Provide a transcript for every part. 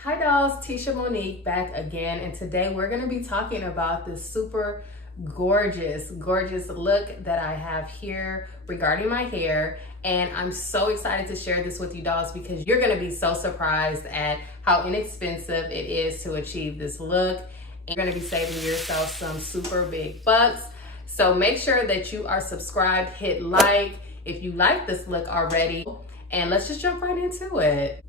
Hi dolls, Tisha Monique back again, and today we're going to be talking about this super gorgeous look that I have here regarding my hair. And I'm so excited to share this with you dolls because you're going to be so surprised at how inexpensive it is to achieve this look. And you're going to be saving yourself some super big bucks. So make sure that you are subscribed, hit like if you like this look already, and let's just jump right into it.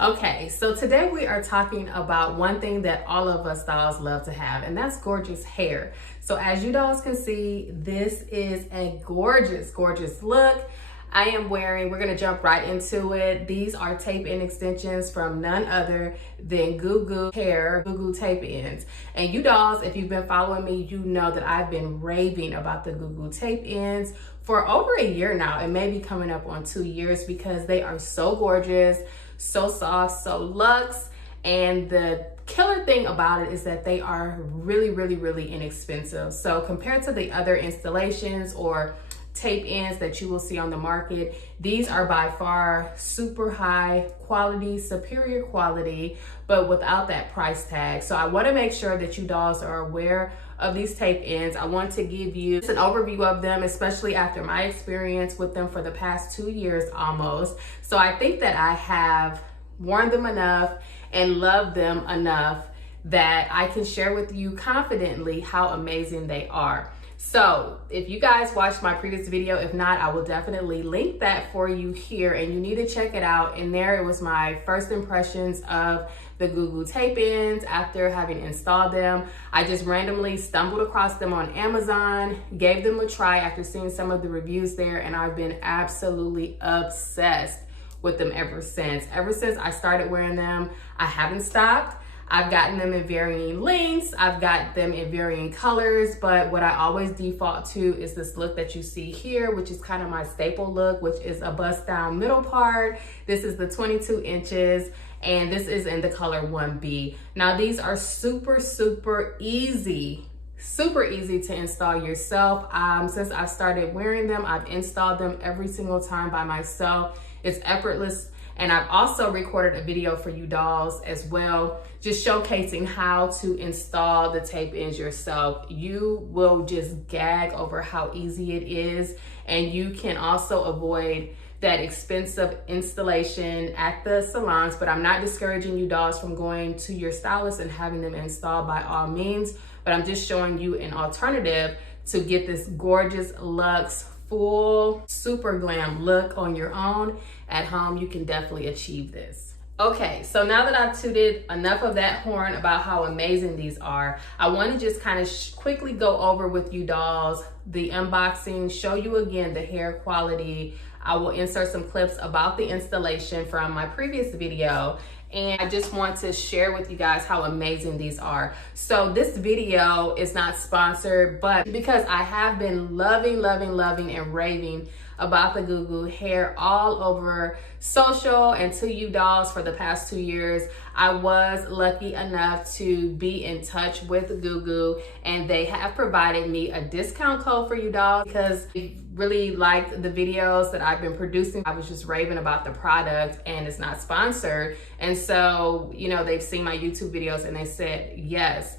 Okay, so today we are talking about one thing that all of us dolls love to have, and that's gorgeous hair. So as you dolls can see, this is a gorgeous look. I am wearing, we're gonna jump right into it. These are tape-in extensions from none other than Goo Goo Hair, Goo Goo tape-ins. And you dolls, if you've been following me, you know that I've been raving about the Goo Goo tape-ins for over a year now. It may be coming up on 2 years because they are so gorgeous, so soft, so luxe. And the killer thing about it is that they are really inexpensive. So compared to the other installations or tape-ins that you will see on the market, these are by far super high quality, superior quality, but without that price tag. So I want to make sure that you dolls are aware of these tape-ins. I want to give you an overview of them, especially after my experience with them for the past 2 years almost. So I think that I have worn them enough and loved them enough that I can share with you confidently how amazing they are. So if you guys watched my previous video, if not, I will definitely link that for you here and you need to check it out. And there it was my first impressions of the Goo Goo tape-ins after having installed them. I just randomly stumbled across them on Amazon, gave them a try after seeing some of the reviews there, and I've been absolutely obsessed with them ever since. Ever since I started wearing them, I haven't stopped. I've gotten them in varying lengths, I've got them in varying colors, but what I always default to is this look that you see here, which is kind of my staple look, which is a bust down middle part. This is the 22 inches, and this is in the color 1B. Now these are super easy to install yourself. Since I've started wearing them, I've installed them every single time by myself. It's effortless. And I've also recorded a video for you dolls as well, just showcasing how to install the tape-ins yourself. You will just gag over how easy it is, and you can also avoid that expensive installation at the salons. But I'm not discouraging you dolls from going to your stylist and having them installed by all means, but I'm just showing you an alternative to get this gorgeous luxe full super glam look on your own. At home, you can definitely achieve this. Okay, so now that I've tooted enough of that horn about how amazing these are, I want to just kind of quickly go over with you dolls the unboxing, show you again the hair quality. I will insert some clips about the installation from my previous video, and I just want to share with you guys how amazing these are. So this video is not sponsored, but because I have been loving and raving about the Goo Goo Hair all over social and to you dolls for the past 2 years, I was lucky enough to be in touch with Goo Goo, and they have provided me a discount code for you dolls because they really liked the videos that I've been producing. I was just raving about the product, and it's not sponsored. And so, you know, they've seen my YouTube videos and they said, yes,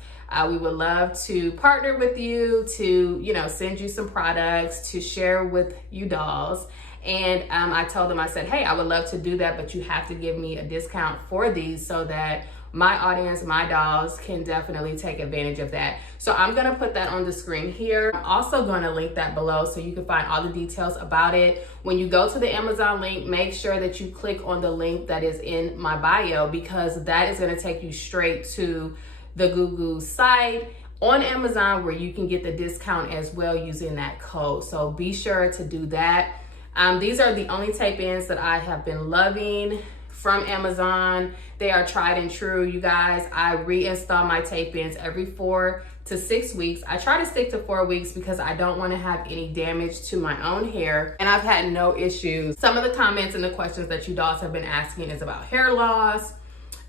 we would love to partner with you to, you know, send you some products to share with you dolls. And I told them, I said, hey, I would love to do that, but you have to give me a discount for these so that my audience, my dolls can definitely take advantage of that. So I'm gonna put that on the screen here. I'm also gonna link that below so you can find all the details about it. When you go to the Amazon link, make sure that you click on the link that is in my bio, because that is gonna take you straight to the Goo Goo site on Amazon where you can get the discount as well using that code. So be sure to do that. These are the only tape-ins that I have been loving from Amazon. They are tried and true, you guys. I reinstall my tape-ins every 4 to 6 weeks. I try to stick to 4 weeks because I don't want to have any damage to my own hair, and I've had no issues. Some of the comments and the questions that you dolls have been asking is about hair loss.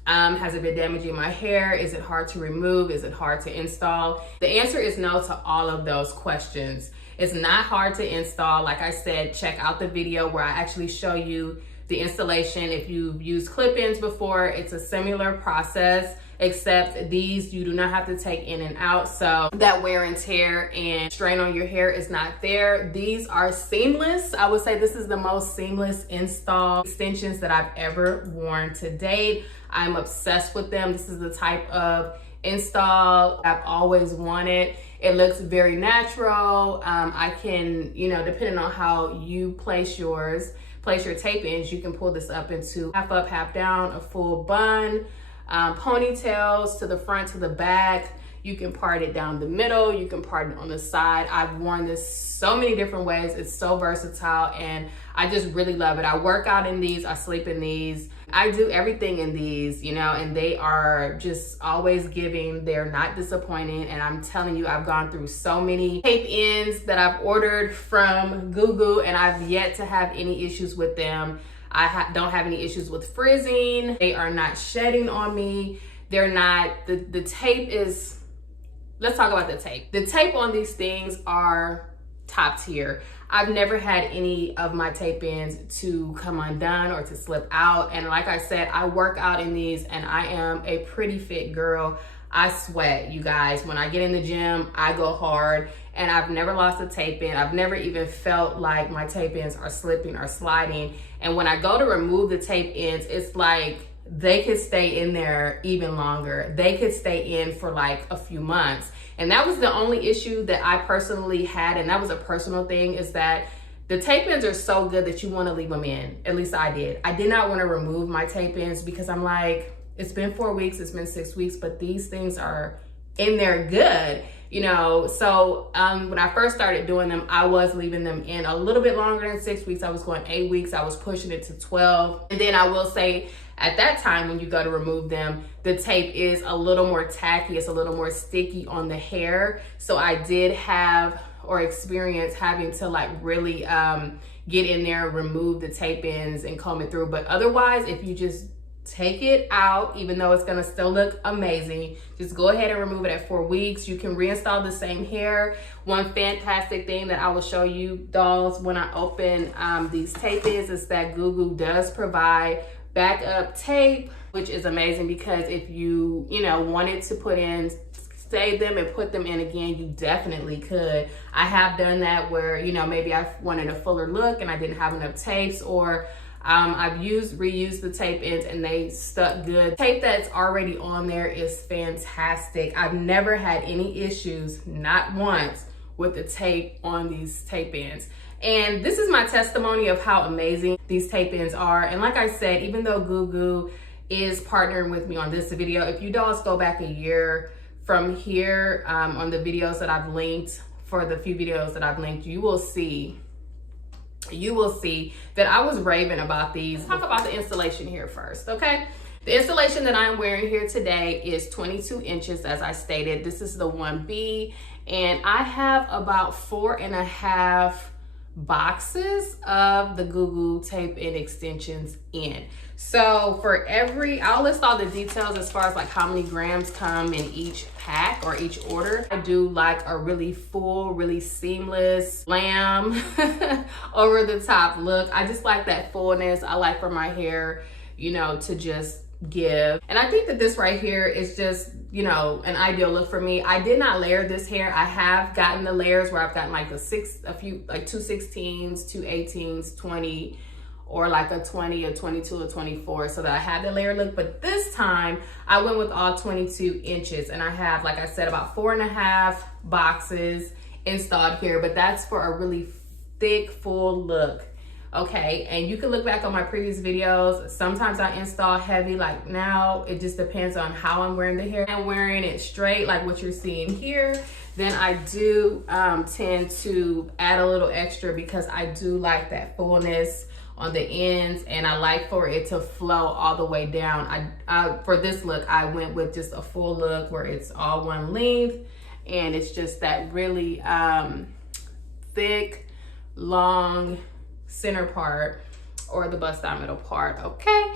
Has it been damaging my hair? Is it hard to remove? Is it hard to install? The answer is no to all of those questions. It's not hard to install. Like I said, check out the video where I actually show you the the installation. If you've used clip-ins before, it's a similar process, except these you do not have to take in and out, so that wear and tear and strain on your hair is not there. These are seamless. I would say this is the most seamless install extensions that I've ever worn to date. I'm obsessed with them. This is the type of install I've always wanted. It looks very natural. I can, you know, depending on how you place your tape ins, you can pull this up into half up, half down, a full bun, ponytails to the front, to the back. You can part it down the middle, you can part it on the side. I've worn this so many different ways. It's so versatile and I just really love it. I work out in these, I sleep in these. I do everything in these, you know, and they are just always giving. They're not disappointing. And I'm telling you, I've gone through so many tape ins that I've ordered from Goo Goo and I've yet to have any issues with them. I don't have any issues with frizzing. They are not shedding on me. They're not, the tape is, let's talk about the tape. The tape on these things are top tier. I've never had any of my tape ins to come undone or to slip out. And like I said, I work out in these and I am a pretty fit girl. I sweat, you guys. When I get in the gym, I go hard and I've never lost a tape in. I've never even felt like my tape ins are slipping or sliding. And when I go to remove the tape ins, it's like they could stay in there even longer. They could stay in for like a few months. And that was the only issue that I personally had, and that was a personal thing, is that the tape ins are so good that you want to leave them in. At least I did. I did not want to remove my tape ins because I'm like, it's been 4 weeks, it's been 6 weeks, but these things are in there good, you know? So when I first started doing them, I was leaving them in a little bit longer than 6 weeks. I was going 8 weeks. I was pushing it to 12. And then I will say, at that time, when you go to remove them, the tape is a little more tacky. It's a little more sticky on the hair. So I did have or experience having to like really get in there, remove the tape ins and comb it through. But otherwise, if you just take it out, even though it's gonna still look amazing, just go ahead and remove it at 4 weeks. You can reinstall the same hair. One fantastic thing that I will show you, dolls, when I open these tape ins is that Goo Goo does provide backup tape, which is amazing because if you wanted to put in, save them and put them in again, you definitely could. I have done that where, you know, maybe I wanted a fuller look and I didn't have enough tapes, or I've reused the tape ins and they stuck good. Tape that's already on there is fantastic. I've never had any issues, not once, with the tape on these tape ins. And this is my testimony of how amazing these tape ins are. And like I said, even though Goo Goo is partnering with me on this video, if you dolls go back a year from here on the videos that I've linked, for the few videos that I've linked, you will see that I was raving about these. Let's talk about the installation here first, okay? The installation that I'm wearing here today is 22 inches, as I stated. This is the 1B, and I have about 4.5 boxes of the Goo Goo tape and extensions in. So for I'll list all the details as far as like how many grams come in each pack or each order. I do like a really full, really seamless lamb over the top look. I just like that fullness. I like for my hair, you know, to just give. And I think that this right here is just, you know, an ideal look for me. I did not layer this hair. I have gotten the layers where I've gotten like two 16s, 2 18s, 20, or like a 20, a 22, a 24, so that I had the layer look. But this time I went with all 22 inches and I have, like I said, about 4.5 boxes installed here, but that's for a really thick, full look. Okay, and you can look back on my previous videos. Sometimes I install heavy, like now it just depends on how I'm wearing the hair. I'm wearing it straight, like what you're seeing here. Then I do tend to add a little extra because I do like that fullness on the ends, and I like for it to flow all the way down. For this look, I went with just a full look where it's all one length, and it's just that really thick, long center part, or the bust down middle part, okay?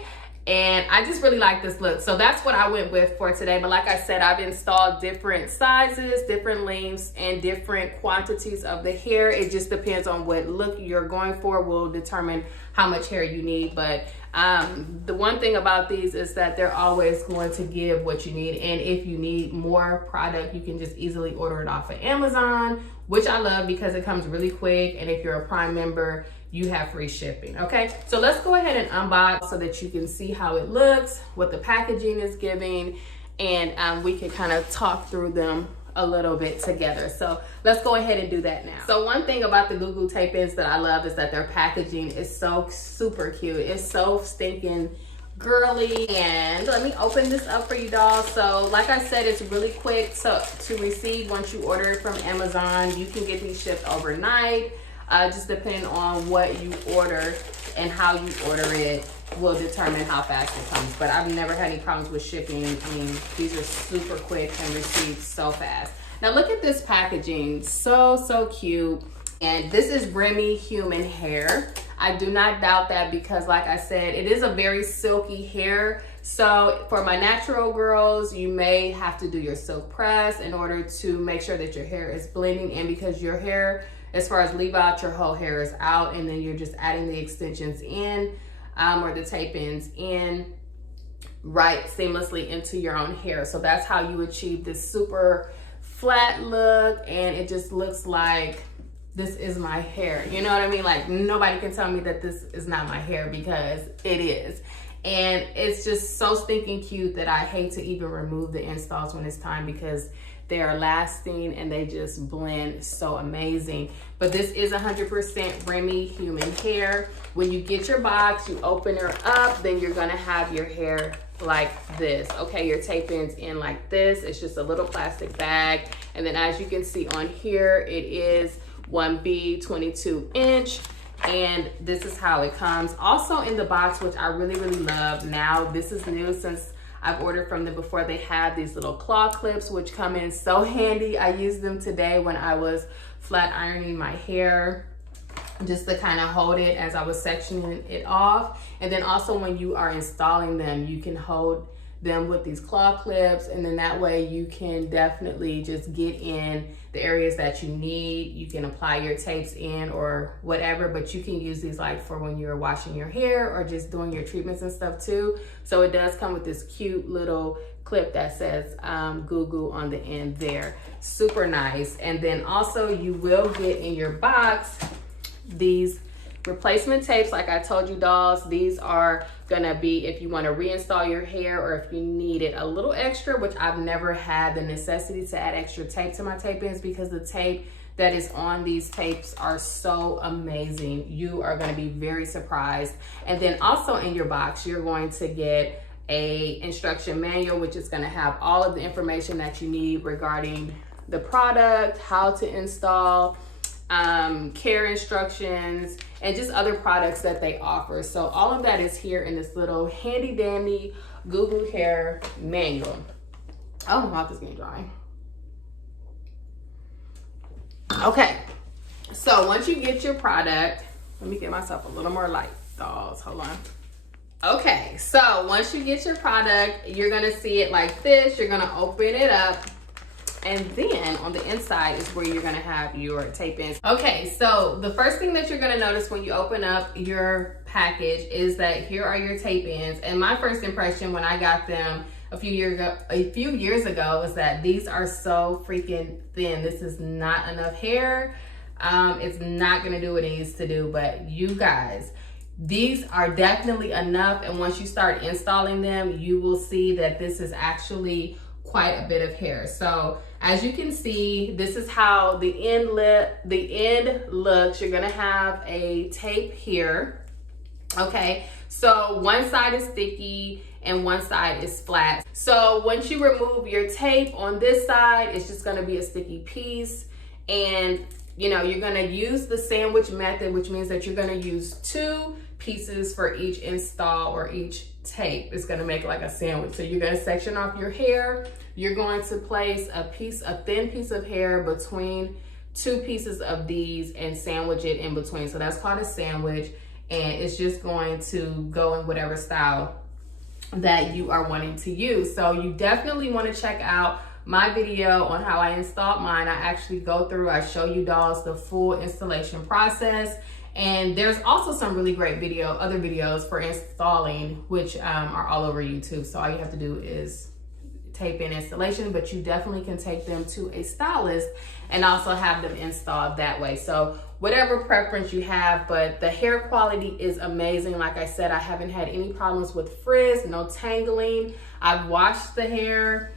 And I just really like this look. So that's what I went with for today. But like I said, I've installed different sizes, different lengths, and different quantities of the hair. It just depends on what look you're going for, will determine how much hair you need. But the one thing about these is that they're always going to give what you need. And if you need more product, you can just easily order it off of Amazon, which I love because it comes really quick. And if you're a Prime member, you have free shipping. Okay, so let's go ahead and unbox so that you can see how it looks, what the packaging is giving, and we can kind of talk through them a little bit together. So let's go ahead and do that now. So one thing about the Goo Goo tape-ins that I love is that their packaging is so super cute. It's so stinking girly. And let me open this up for you, dolls. So like I said, it's really quick to receive. Once you order it from Amazon, you can get these shipped overnight. Just depending on what you order and how you order it will determine how fast it comes. But I've never had any problems with shipping. I mean, these are super quick and received so fast. Now look at this packaging, so cute. And this is Remy human hair. I do not doubt that because like I said, it is a very silky hair. So for my natural girls, you may have to do your silk press in order to make sure that your hair is blending in, because your hair, as far as leave out, your whole hair is out, and then you're just adding the extensions in or the tape-ins in right seamlessly into your own hair. So that's how you achieve this super flat look, and it just looks like this is my hair. You know what I mean? Like nobody can tell me that this is not my hair, because it is. And it's just so stinking cute that I hate to even remove the installs when it's time, because they are lasting and they just blend so amazing. But this is 100% Remy human hair. When you get your box, you open her up, then you're gonna have your hair like this. Okay, your tape-ins in like this. It's just a little plastic bag. And then as you can see on here, it is 1B 22 inch. And this is how it comes. Also in the box, which I really love now, this is new since I've ordered from them before, they have these little claw clips which come in so handy. I used them today when I was flat ironing my hair, just to kind of hold it as I was sectioning it off. And then also when you are installing them, you can hold them with these claw clips, and then that way you can definitely just get in the areas that you need. You can apply your tapes in or whatever, but you can use these like for when you're washing your hair or just doing your treatments and stuff too. So it does come with this cute little clip that says Goo Goo on the end there. Super nice. And then also you will get in your box these replacement tapes. Like I told you, dolls, these are gonna be if you want to reinstall your hair, or if you need it a little extra, which I've never had the necessity to add extra tape to my tape-ins, because the tape that is on these tapes are so amazing. You are going to be very surprised. And then also in your box, you're going to get a instruction manual, which is going to have all of the information that you need regarding the product, how to install, care instructions, and just other products that they offer. So all of that is here in this little handy dandy Goo Goo Hair manual. Oh, my mouth is getting dry. Okay, so once you get your product, let me get myself a little more light, dolls, hold on. Okay, so once you get your product, you're gonna see it like this. You're gonna open it up, and then on the inside is where you're gonna have your tape-ins. Okay, so the first thing that you're gonna notice when you open up your package is that here are your tape-ins. And my first impression when I got them a few years ago was that these are so freaking thin. This is not enough hair. It's not gonna do what it needs to do, but you guys, these are definitely enough. And once you start installing them, you will see that this is actually quite a bit of hair. So as you can see, this is how the end looks. You're gonna have a tape here. Okay, so one side is sticky and one side is flat. So once you remove your tape on this side, it's just gonna be a sticky piece. And you know, you're gonna use the sandwich method, which means that you're gonna use 2 pieces for each install or each tape. It's gonna make like a sandwich. So you're gonna section off your hair. You're going to place a thin piece of hair between 2 pieces of these and sandwich it in between. So that's called a sandwich, and it's just going to go in whatever style that you are wanting to use. So you definitely want to check out my video on how I installed mine. I actually go through, I show you dolls the full installation process, And there's also some really great other videos for installing, which are all over YouTube. So all you have to do is tape in installation, but you definitely can take them to a stylist and also have them installed that way. So whatever preference you have, but the hair quality is amazing. Like I said, I haven't had any problems with frizz, no tangling. I've washed the hair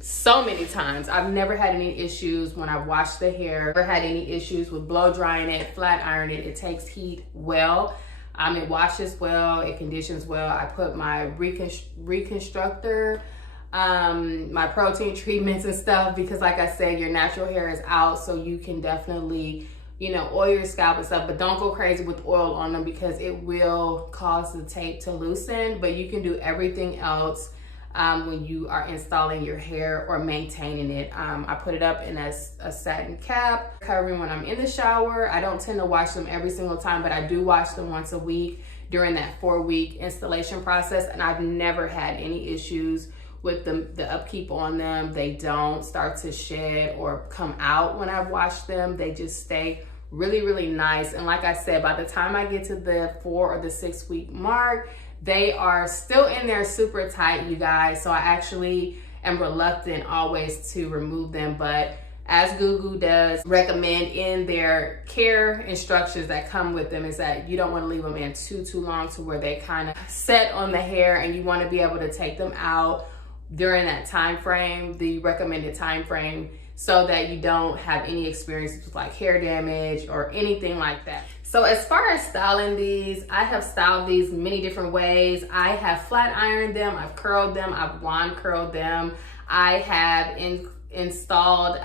so many times. I've never had any issues when I've washed the hair. Never had any issues with blow drying it, flat iron it. It takes heat well. It washes well, it conditions well. I put my reconstructor, my protein treatments and stuff, because like I said, your natural hair is out, so you can definitely, you know, oil your scalp and stuff, but don't go crazy with oil on them because it will cause the tape to loosen. But you can do everything else when you are installing your hair or maintaining it. I put it up in a satin cap, covering when I'm in the shower. I don't tend to wash them every single time, but I do wash them once a week during that 4-week installation process, and I've never had any issues with the upkeep on them. They don't start to shed or come out when I've washed them. They just stay really, really nice. And like I said, by the time I get to the 4 or the 6 week mark, they are still in there super tight, you guys. So I actually am reluctant always to remove them, but as Goo Goo does recommend in their care instructions that come with them, is that you don't want to leave them in too long to where they kind of set on the hair, and you want to be able to take them out during that time frame, the recommended time frame, so that you don't have any experiences with like hair damage or anything like that. So as far as styling these, I have styled these many different ways. I have flat ironed them, I've curled them, I've wand curled them. I have installed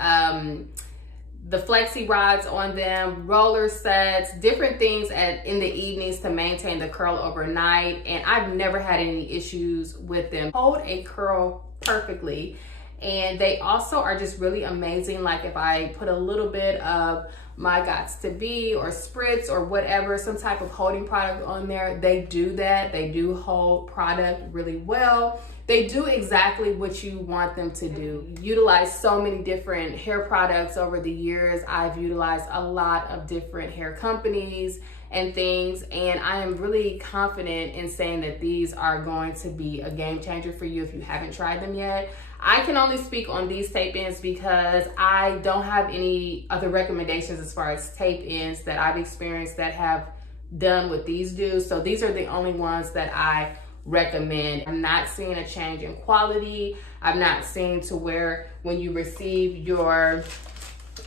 the flexi rods on them, roller sets, different things in the evenings to maintain the curl overnight. And I've never had any issues with them. Hold a curl perfectly. And they also are just really amazing. Like if I put a little bit of my Gots to Be or Spritz or whatever, some type of holding product on there, they do that. They do hold product really well. They do exactly what you want them to do. Utilize so many different hair products over the years. I've utilized a lot of different hair companies and things, and I am really confident in saying that these are going to be a game changer for you if you haven't tried them yet. I can only speak on these tape-ins because I don't have any other recommendations as far as tape-ins that I've experienced that have done what these do. So these are the only ones that I recommend. I'm not seeing a change in quality. I'm not seeing to where when you receive your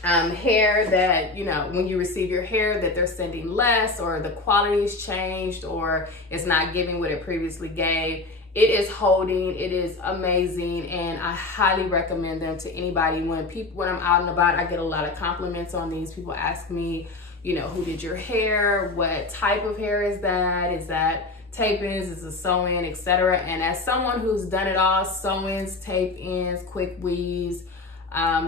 hair that, you know, when you receive your hair that they're sending less, or the quality's changed, or it's not giving what it previously gave. It is holding, it is amazing, and I highly recommend them to anybody. When I'm out and about, I get a lot of compliments on these. People ask me, you know, who did your hair? What type of hair is that? Is that tape-ins? Is it sew-in, etc.? And as someone who's done it all, sew-ins, tape-ins, quick weaves,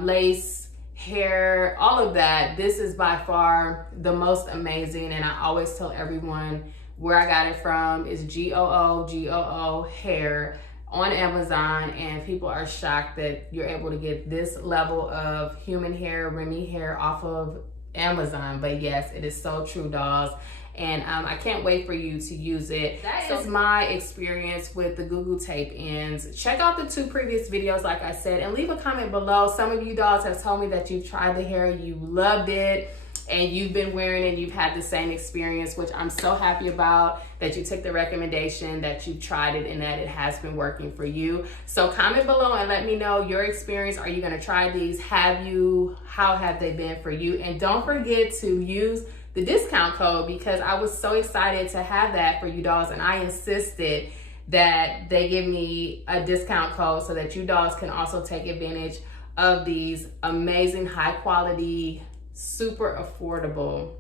lace, hair, all of that, this is by far the most amazing. And I always tell everyone where I got it from is Goo Hair on Amazon, and people are shocked that you're able to get this level of human hair, Remy hair off of Amazon. But yes, it is so true, dolls. And I can't wait for you to use it. That is my experience with the Goo Goo tape-ins. Check out the 2 previous videos, like I said, and leave a comment below. Some of you dolls have told me that you've tried the hair, you loved it, and you've been wearing it and you've had the same experience, which I'm so happy about, that you took the recommendation, that you tried it, and that it has been working for you. So comment below and let me know your experience. Are you gonna try these? Have you? How have they been for you? And don't forget to use the discount code, because I was so excited to have that for you dolls, and I insisted that they give me a discount code so that you dolls can also take advantage of these amazing, high quality, super affordable,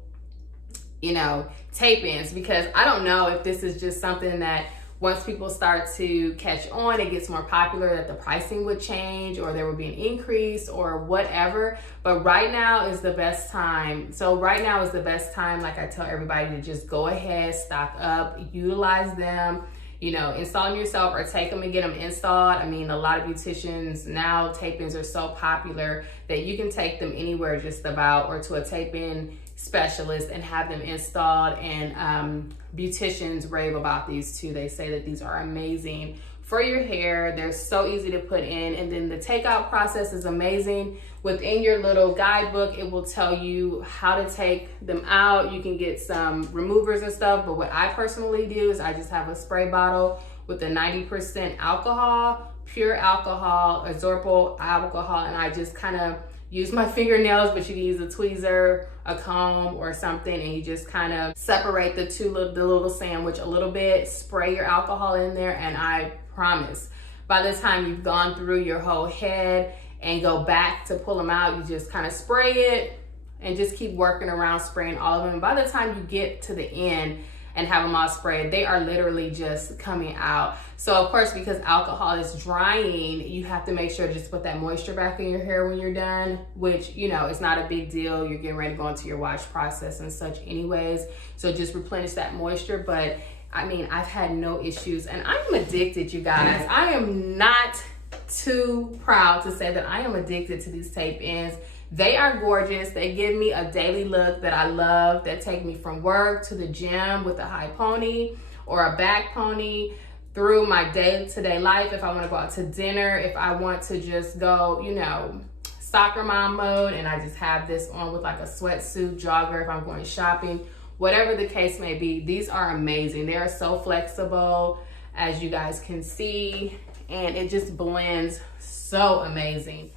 you know, tape-ins. Because I don't know if this is just something that once people start to catch on, it gets more popular, that the pricing would change or there would be an increase or whatever. But right now is the best time. So right now is the best time, like I tell everybody, to just go ahead, stock up, utilize them, you know, install them yourself or take them and get them installed. I mean, a lot of beauticians now, tape-ins are so popular that you can take them anywhere just about, or to a tape-in specialist and have them installed, and beauticians rave about these too. They say that these are amazing for your hair. They're so easy to put in, and then the takeout process is amazing. Within your little guidebook, it will tell you how to take them out. You can get some removers and stuff, but what I personally do is I just have a spray bottle with a 90% alcohol, pure alcohol, absorbable alcohol, and I just kind of use my fingernails, but you can use a tweezer, a comb, or something, and you just kind of separate the little sandwich a little bit, spray your alcohol in there, and I promise, by the time you've gone through your whole head and go back to pull them out, you just kind of spray it and just keep working around spraying all of them. And by the time you get to the end and have them all sprayed, they are literally just coming out. So of course, because alcohol is drying, you have to make sure to just put that moisture back in your hair when you're done, which, you know, it's not a big deal. You're getting ready to go into your wash process and such anyways. So just replenish that moisture. But I mean, I've had no issues, and I'm addicted, you guys. I am not too proud to say that I am addicted to these tape-ins. They are gorgeous. They give me a daily look that I love, that take me from work to the gym with a high pony or a back pony, through my day-to-day life. If I want to go out to dinner, if I want to just go, you know, soccer mom mode, and I just have this on with like a sweatsuit, jogger, if I'm going shopping, whatever the case may be. These are amazing. They are so flexible, as you guys can see, and it just blends so amazing.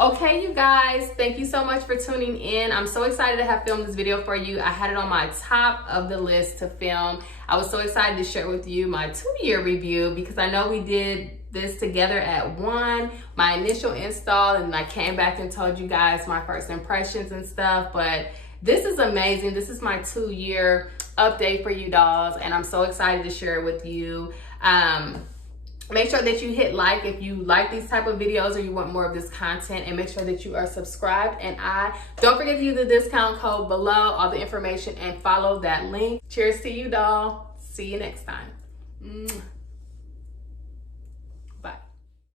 Okay, you guys, thank you so much for tuning in. I'm so excited to have filmed this video for you. I had it on my top of the list to film. I was so excited to share with you my 2-year review, because I know we did this together at my initial install, and I came back and told you guys my first impressions and stuff. But this is amazing. This is my 2-year update for you dolls, and I'm so excited to share it with you. Make sure that you hit like if you like these type of videos or you want more of this content, and make sure that you are subscribed. And don't forget to use the discount code below, all the information, and follow that link. Cheers to you, doll. See you next time.